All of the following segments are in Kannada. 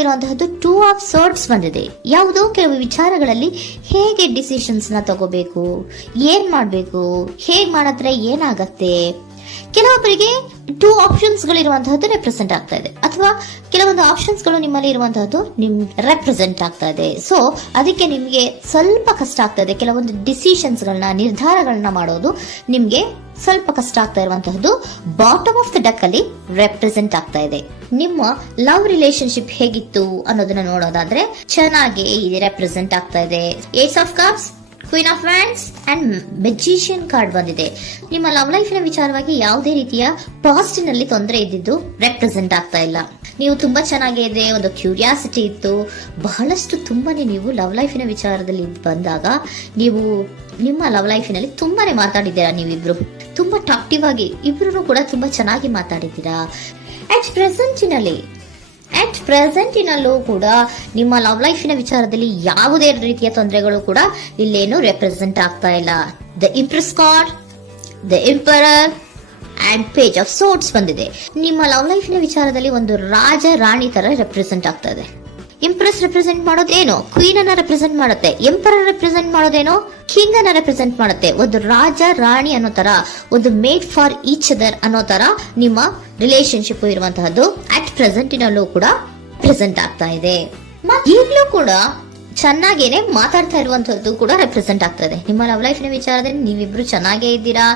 ಬಂದಿರುವಂತಹದ್ದು 2 ಆಫ್ ಸೋರ್ಟ್ಸ್ ಬಂದಿದೆ. ಯಾವುದೋ ಕೆಲವು ವಿಚಾರಗಳಲ್ಲಿ ಹೇಗೆ ಡಿಸಿಷನ್ಸ್ ನ ತಗೋಬೇಕು, ಏನ್ ಮಾಡ್ಬೇಕು, ಹೇಗ್ ಮಾಡಿದ್ರೆ ಏನಾಗತ್ತೆ. ಕೆಲವೊಬ್ಬರಿಗೆ 2 ಆಪ್ಷನ್ಸ್ ಗಳಿರುವಂತಹದ್ದು ರೆಪ್ರೆಸೆಂಟ್ ಆಗ್ತಾ ಇದೆ, ಅಥವಾ ಕೆಲವೊಂದು ಆಪ್ಷನ್ಸ್ ಗಳು ನಿಮ್ಮಲ್ಲಿ ಇರುವಂತಹದ್ದು ರೆಪ್ರೆಸೆಂಟ್ ಆಗ್ತಾ ಇದೆ. ಸೊ ಅದಕ್ಕೆ ನಿಮ್ಗೆ ಸ್ವಲ್ಪ ಕಷ್ಟ ಆಗ್ತಾ ಇದೆ. ಕೆಲವೊಂದು ಡಿಸಿಷನ್ಸ್ ಗಳನ್ನ, ನಿರ್ಧಾರಗಳನ್ನ ಮಾಡೋದು ನಿಮ್ಗೆ ಸ್ವಲ್ಪ ಕಷ್ಟ ಆಗ್ತಾ ಇರುವಂತಹದ್ದು ಬಾಟಮ್ ಆಫ್ ದ ಡಕ್ ಅಲ್ಲಿ ರೆಪ್ರೆಸೆಂಟ್ ಆಗ್ತಾ ಇದೆ. ನಿಮ್ಮ ಲವ್ ರಿಲೇಶನ್ಶಿಪ್ ಹೇಗಿತ್ತು ಅನ್ನೋದನ್ನ ನೋಡೋದಾದ್ರೆ ಚೆನ್ನಾಗಿ ಇದು ರೆಪ್ರೆಸೆಂಟ್ ಆಗ್ತಾ ಇದೆ. Ace of cups, queen of wands and magician card ಬಂದಿದೆ. ನಿಮ್ಮ ಲವ್ ಲೈಫಿನ ವಿಚಾರವಾಗಿ ಯಾವುದೇ ರೀತಿಯ ಪಾಸ್ಟ್ ನಲ್ಲಿ ತೊಂದರೆ ಇದ್ದಿದ್ದು ರೆಪ್ರೆಸೆಂಟ್ ಆಗ್ತಾ ಇಲ್ಲ. ನೀವು ತುಂಬಾ ಚೆನ್ನಾಗಿದೆ, ಒಂದು ಕ್ಯೂರಿಯಾಸಿಟಿ ಇತ್ತು, ಬಹಳಷ್ಟು ತುಂಬಾನೇ ನೀವು ಲವ್ ಲೈಫಿನ ವಿಚಾರದಲ್ಲಿ ಬಂದಾಗ ನೀವು ನಿಮ್ಮ ಲವ್ ಲೈಫಿನಲ್ಲಿ ತುಂಬಾನೇ ಮಾತಾಡಿದ್ದೀರಾ. ನೀವಿಬ್ರು ತುಂಬಾ ಟಾಕ್ಟಿವ್ ಆಗಿ ಇಬ್ರು ಕೂಡ ತುಂಬಾ ಚೆನ್ನಾಗಿ ಮಾತಾಡಿದ್ದೀರಾ. ಅಟ್ ಪ್ರೆಸೆಂಟಿನಲ್ಲೂ ಕೂಡ ನಿಮ್ಮ ಲವ್ ಲೈಫಿನ ವಿಚಾರದಲ್ಲಿ ಯಾವುದೇ ರೀತಿಯ ತೊಂದರೆಗಳು ಕೂಡ ಇಲ್ಲೇನು ರೆಪ್ರೆಸೆಂಟ್ ಆಗ್ತಾ ಇಲ್ಲ. The Impress card, the emperor and page of swords ಬಂದಿದೆ. ನಿಮ್ಮ ಲವ್ ಲೈಫಿನ ವಿಚಾರದಲ್ಲಿ ಒಂದು ರಾಜ ರಾಣಿ ತರ ರೆಪ್ರೆಸೆಂಟ್ ಆಗ್ತಾ ಇದೆ. ಇಂಪ್ರೆಸ್ ರೆಪ್ರೆಸೆಂಟ್ ಮಾಡೋದೇನೋ ಕ್ವೀನ್ ಅನ್ನ ರೆಪ್ರೆಸೆಂಟ್ ಮಾಡುತ್ತೆ, ಎಂಪರರ್ ರೆಪ್ರೆಸೆಂಟ್ ಮಾಡೋದೇನೋ ಕಿಂಗ್ ಅನ್ನ ರೆಪ್ರೆಸೆಂಟ್ ಮಾಡುತ್ತೆ. ಒಂದು ರಾಜ ರಾಣಿ ಅನ್ನೋ ತರ, ಒಂದು ಮೇಡ್ ಫಾರ್ ಈಚ್ ಅದರ್ ಅನ್ನೋ ತರ ನಿಮ್ಮ ರಿಲೇಶನ್ಶಿಪ್ ಇರುವಂತಹದ್ದು ಅಟ್ ಪ್ರೆಸೆಂಟಿನಲ್ಲೂ ಕೂಡ ಪ್ರೆಸೆಂಟ್ ಆಗ್ತಾ ಇದೆ. ಈಗಲೂ ಕೂಡ ಚೆನ್ನಾಗೇನೆ ಮಾತಾಡ್ತಾ ಇರುವಂತದ್ದು ಕೂಡ ರೆಪ್ರೆಸೆಂಟ್ ಆಗ್ತಾ ಇದೆ. ನಿಮ್ಮ ಲವ್ ಲೈಫಿನ ವಿಚಾರದಲ್ಲಿ ನೀವಿಬ್ರು ಚೆನ್ನಾಗೇ ಇದ್ದೀರಾ,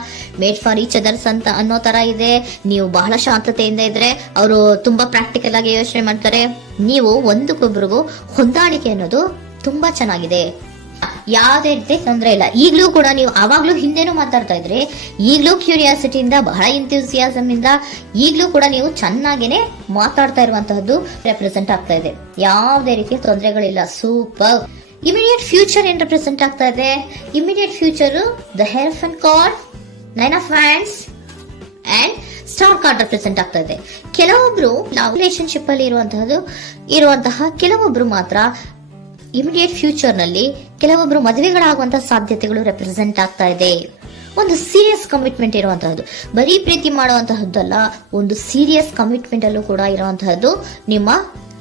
ಮೇಡ್ ಫಾರ್ ಈಚ್ ಅದರ್ಸ್ ಅಂತ ಅನ್ನೋ ತರ ಇದೆ. ನೀವು ಬಹಳ ಶಾಂತತೆಯಿಂದ ಇದ್ರೆ ಅವರು ತುಂಬಾ ಪ್ರಾಕ್ಟಿಕಲ್ ಆಗಿ ಯೋಚನೆ ಮಾಡ್ತಾರೆ. ನೀವು ಒಂದಕ್ಕೊಬ್ರಿಗೂ ಹೊಂದಾಣಿಕೆ ಅನ್ನೋದು ತುಂಬಾ ಚೆನ್ನಾಗಿದೆ, ಯಾವುದೇ ರೀತಿ ತೊಂದರೆ ಇಲ್ಲ. ಈಗಲೂ ಕೂಡ ನೀವು ಅವಾಗ್ಲೂ ಹಿಂದೆನೂ ಮಾತಾಡ್ತಾ ಇದ್ರಿ, ಈಗಲೂ ಕ್ಯೂರಿಯಾಸಿಟಿಯಿಂದ, ಬಹಳ ಇಂಥ್ಯೂಸಿಯಾಸಮ್ ಇಂದ ಈಗಲೂ ಕೂಡ ನೀವು ಚೆನ್ನಾಗೇನೆ ಮಾತಾಡ್ತಾ ಇರುವಂತಹದ್ದು ರೆಪ್ರೆಸೆಂಟ್ ಆಗ್ತಾ ಇದೆ. ಯಾವುದೇ ರೀತಿಯ ತೊಂದರೆಗಳಿಲ್ಲ, ಸೂಪರ್. ಇಮಿಡಿಯೇಟ್ ಫ್ಯೂಚರ್ ಏನ್ ರೆಪ್ರೆಸೆಂಟ್ ಆಗ್ತಾ ಇದೆ? Immediate future the Hierophant card, 9 of wands and star card represent ಆಗ್ತಾ ಇದೆ. ಕೆಲವೊಬ್ರು ರಿಲೇಶನ್ಶಿಪ್ ಅಲ್ಲಿ ಇರುವಂತಹ ಕೆಲವೊಬ್ರು ಮಾತ್ರ ಇಮಿಡಿಯೇಟ್ ಫ್ಯೂಚರ್ ನಲ್ಲಿ ಕೆಲವೊಬ್ರು ಮದುವೆಗಳಾಗುವಂತಹ ಸಾಧ್ಯತೆಗಳು ರೆಪ್ರೆಸೆಂಟ್ ಆಗ್ತಾ ಇದೆ. ಒಂದು ಸೀರಿಯಸ್ ಕಮಿಟ್ಮೆಂಟ್ ಇರುವಂತಹದ್ದು, ಬರೀ ಪ್ರೀತಿ ಮಾಡುವಂತಹದ್ದಲ್ಲ, ಒಂದು ಸೀರಿಯಸ್ ಕಮಿಟ್ಮೆಂಟ್ ಅಲ್ಲೂ ಕೂಡ ಇರುವಂತಹದ್ದು ನಿಮ್ಮ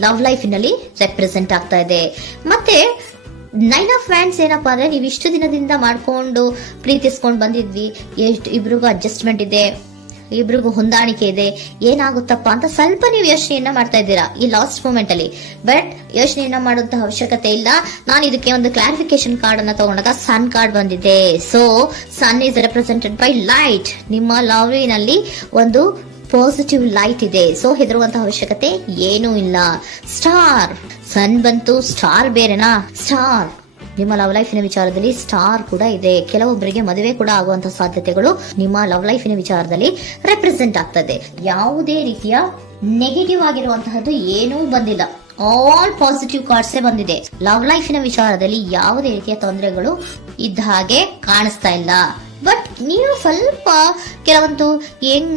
ಲವ್ ಲೈಫಿನಲ್ಲಿ ರೆಪ್ರೆಸೆಂಟ್ ಆಗ್ತಾ ಇದೆ. ಮತ್ತೆ 9 ಆಫ್ ವ್ಯಾಂಡ್ಸ್ ಏನಪ್ಪಾ ಅಂದ್ರೆ, ನೀವು ಇಷ್ಟು ದಿನದಿಂದ ಮಾಡ್ಕೊಂಡು ಪ್ರೀತಿಸ್ಕೊಂಡು ಬಂದಿದ್ವಿ, ಇಬ್ರಿಗೂ ಅಡ್ಜಸ್ಟ್ಮೆಂಟ್ ಇದೆ, ಇಬ್ರಿಗೂ ಹೊಂದಾಣಿಕೆ ಇದೆ, ಏನಾಗುತ್ತಪ್ಪ ಅಂತ ಸ್ವಲ್ಪ ನೀವು ಯೋಚನೆಯನ್ನ ಮಾಡ್ತಾ ಇದ್ದೀರಾ ಈ ಲಾಸ್ಟ್ ಮೂಮೆಂಟ್ ಅಲ್ಲಿ. ಬಟ್ ಯೋಚನೆಯನ್ನ ಮಾಡುವಂತಹ ಅವಶ್ಯಕತೆ ಇಲ್ಲ. ನಾನು ಇದಕ್ಕೆ ಒಂದು ಕ್ಲಾರಿಫಿಕೇಶನ್ ಕಾರ್ಡ್ ಅನ್ನ ತಗೊಂಡಾಗ ಸನ್ ಕಾರ್ಡ್ ಬಂದಿದೆ. So sun is represented by light. ನಿಮ್ಮ ಲವ್ನಲ್ಲಿ ಒಂದು ಪಾಸಿಟಿವ್ ಲೈಟ್ ಇದೆ. ಸೊ ಹೆದರುವಂತಹ ಅವಶ್ಯಕತೆ ಏನೂ ಇಲ್ಲ. ಸ್ಟಾರ್, ಸನ್ ಬಂತು, ಸ್ಟಾರ್ ಬೇರೆನಾ? ಸ್ಟಾರ್ ನಿಮ್ಮ ಲವ್ ಲೈಫಿನ ವಿಚಾರದಲ್ಲಿ ಸ್ಟಾರ್ ಕೂಡ ಇದೆ. ಕೆಲವೊಬ್ಬರಿಗೆ ಮದುವೆ ಕೂಡ ಆಗುವಂತಹ ಸಾಧ್ಯತೆಗಳು ನಿಮ್ಮ ಲವ್ ಲೈಫಿನ ವಿಚಾರದಲ್ಲಿ ರೆಪ್ರೆಸೆಂಟ್ ಆಗ್ತದೆ. ಯಾವುದೇ ರೀತಿಯ ನೆಗೆಟಿವ್ ಆಗಿರುವಂತಹದ್ದು ಏನೂ ಬಂದಿಲ್ಲ, ಆಲ್ ಪಾಸಿಟಿವ್ ಕಾರ್ಡ್ಸ್ ಬಂದಿದೆ. ಲವ್ ಲೈಫಿನ ವಿಚಾರದಲ್ಲಿ ಯಾವುದೇ ರೀತಿಯ ತೊಂದರೆಗಳು ಇದ್ದ ಹಾಗೆ ಕಾಣಿಸ್ತಾ ಇಲ್ಲ. ಬಟ್ ನೀವು ಸ್ವಲ್ಪ ಕೆಲವೊಂದು ಏನ್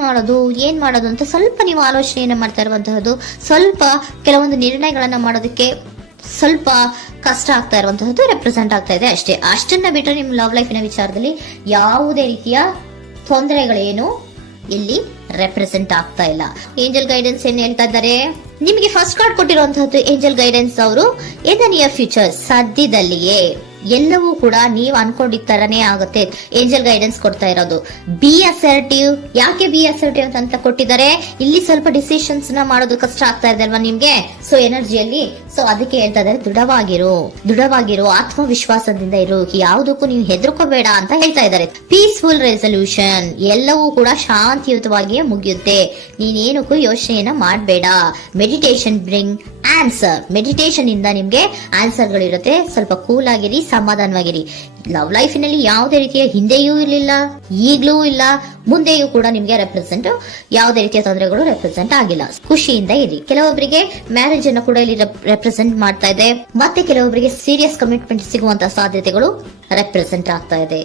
ಮಾಡೋದು ಅಂತ ಸ್ವಲ್ಪ ನೀವು ಆಲೋಚನೆಯನ್ನ ಮಾಡ್ತಾ ಇರುವಂತಹದ್ದು, ಸ್ವಲ್ಪ ಕೆಲವೊಂದು ನಿರ್ಣಯಗಳನ್ನ ಮಾಡೋದಕ್ಕೆ ಸ್ವಲ್ಪ ಕಷ್ಟ ಆಗ್ತಾ ಇರುವಂತಹದ್ದು ರೆಪ್ರೆಸೆಂಟ್ ಆಗ್ತಾ ಇದೆ ಅಷ್ಟೇ. ಅಷ್ಟನ್ನ ಬಿಟ್ಟರೆ ನಿಮ್ಮ ಲವ್ ಲೈಫಿನ ವಿಚಾರದಲ್ಲಿ ಯಾವುದೇ ರೀತಿಯ ತೊಂದರೆಗಳೇನು ಇಲ್ಲಿ ರೆಪ್ರೆಸೆಂಟ್ ಆಗ್ತಾ ಇಲ್ಲ. ಏಂಜಲ್ ಗೈಡೆನ್ಸ್ ಏನ್ ಹೇಳ್ತಾ ಇದ್ದಾರೆ? ನಿಮಗೆ ಫಸ್ಟ್ ಕಾರ್ಡ್ ಕೊಟ್ಟಿರುವಂತಹದ್ದು ಏಂಜಲ್ ಗೈಡೆನ್ಸ್ ಅವರು ಇನ್ ದ ನಿಯರ್ ಫ್ಯೂಚರ್, ಸದ್ಯದಲ್ಲಿಯೇ ಎಲ್ಲವೂ ಕೂಡ ನೀವು ಅನ್ಕೊಂಡಿದ್ದ ತರನೇ ಆಗುತ್ತೆ. ಏಂಜಲ್ ಗೈಡೆನ್ಸ್ ಕೊಡ್ತಾ ಇರೋದು ಬಿ ಅಸರ್ಟಿವ್. ಯಾಕೆ ಬಿ ಅಸರ್ಟಿವ್ ಅಂತ ಕೊಟ್ಟಿದ್ದಾರೆ? ಇಲ್ಲಿ ಸ್ವಲ್ಪ ಡಿಸಿಷನ್ಸ್ ನ ಮಾಡೋದು ಕಷ್ಟ ಆಗ್ತಾ ಇದೆ ಅಲ್ವಾ ನಿಮ್ಗೆ, ಸೊ ಎನರ್ಜಿಯಲ್ಲಿ. ಸೊ ಅದಕ್ಕೆ ಹೇಳ್ತಾ ಇದ್ದಾರೆ ದೃಢವಾಗಿರು, ಆತ್ಮವಿಶ್ವಾಸದಿಂದ ಇರು, ಯಾವುದಕ್ಕೂ ನೀವು ಹೆದರ್ಕೋಬೇಡ ಅಂತ ಹೇಳ್ತಾ ಇದ್ದಾರೆ. ಪೀಸ್ಫುಲ್ ರೆಸಲ್ಯೂಷನ್, ಎಲ್ಲವೂ ಕೂಡ ಶಾಂತಿಯುತವಾಗಿಯೇ ಮುಗಿಯುತ್ತೆ, ನೀನೇನಕ್ಕೂ ಯೋಚನೆಯನ್ನ ಮಾಡಬೇಡ. ಮೆಡಿಟೇಷನ್ ಬ್ರಿಂಗ್ ಆನ್ಸರ್, ಮೆಡಿಟೇಷನ್ ಇಂದ ನಿಮ್ಗೆ ಆನ್ಸರ್ ಗಳಿರುತ್ತೆ. ಸ್ವಲ್ಪ ಕೂಲ್ ಆಗಿರಿ, ಸಮಾಧಾನವಾಗಿರಿ. ಲವ್ ಲೈಫಿನಲ್ಲಿ ಯಾವುದೇ ರೀತಿಯ ಹಿಂದೆಯೂ ಇರಲಿಲ್ಲ, ಈಗ್ಲೂ ಇಲ್ಲ, ಮುಂದೆಯೂ ಕೂಡ ನಿಮ್ಗೆ ಯಾವುದೇ ರೀತಿಯ ತೊಂದರೆಗಳು ರೆಪ್ರೆಸೆಂಟ್ ಆಗಿಲ್ಲ. ಖುಷಿಯಿಂದ ಇರಿ. ಕೆಲವೊಬ್ಬರಿಗೆ ಮ್ಯಾರೇಜ್ ಅನ್ನು ಕೂಡ ಇಲ್ಲಿ ರೆಪ್ರೆಸೆಂಟ್ ಮಾಡ್ತಾ ಇದೆ, ಮತ್ತೆ ಕೆಲವೊಬ್ಬರಿಗೆ ಸೀರಿಯಸ್ ಕಮಿಟ್ಮೆಂಟ್ ಸಿಗುವಂತಹ ಸಾಧ್ಯತೆಗಳು ರೆಪ್ರೆಸೆಂಟ್ ಆಗ್ತಾ ಇದೆ.